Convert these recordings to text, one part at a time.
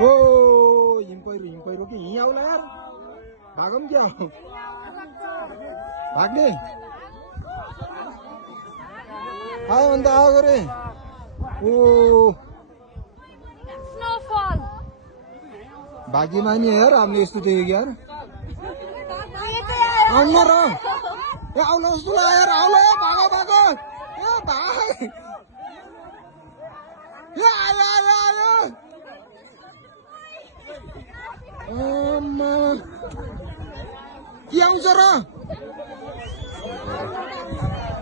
ओ हिम पहिरो कि हिँ आउला यार भागौँ क्या हो भाग्ने आयो अन्त आएको रे ओ भाग्यमा नि यार हामीले यस्तो देख्यो यार आउनु र ए आउनु जस्तो लाग्यो यार आउला भागो भागो ए भाग ए आयो आयो आयो के आउँछ र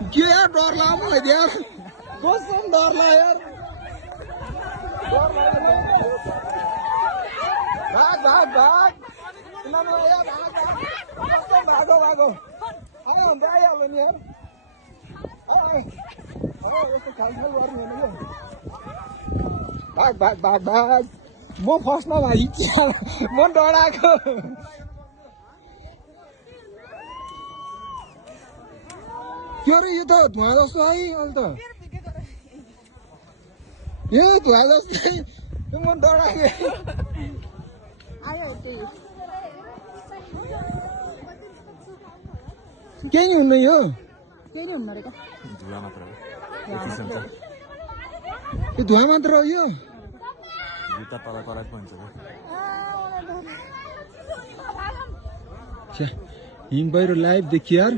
के यार डर लाग्यो मलाई यार कसम डर लाग्यो यार भाग भाग भाग भागो भागो आयो अन्त आइहाल्यो नि यार यस्तो खालखाल गर्नु होइन यो भाग भाग भाग भाग म फर्स्टमा भाइ म डराएको के अरे यो त धुवा जस्तो है अहिले त ए धुवा जस्तै म डराएको केही नि हुन्न यो केही नि हुन्न रहेछ यो धुवा मात्र हो यो हिम पहिरो लाइभ देखियो यार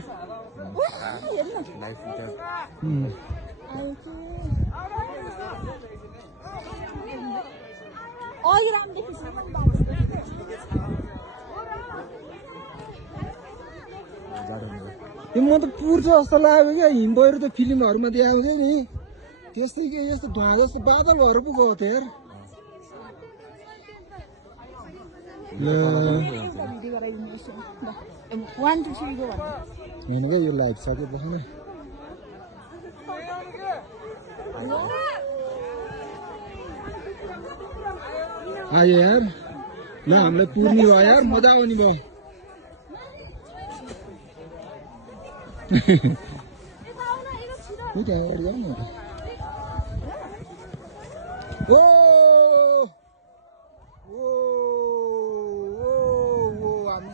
म त पुर्छ जस्तो लाग्यो क्या हिम पहिरो त फिल्महरूमा देखाउँथ्यो नि त्यस्तै के यस्तो धुवा जस्तो बादल भएर पो गएको थियो यार होइन क्या यो लाइभ सके बस्नु आयो यार ल हामीलाई पुर्ने भयो यार मजा आउने भयो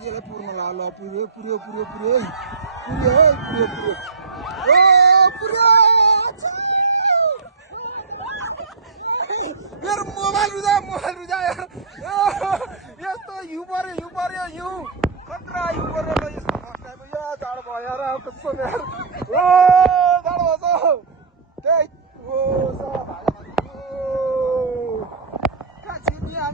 हामीले पुर्न ल पुर्यो पुर्यो पुर्यो पुर्यो पुर्यो पुर्यो पुर्यो ओ पुर्यो मेरो मोबाइल रुजा यार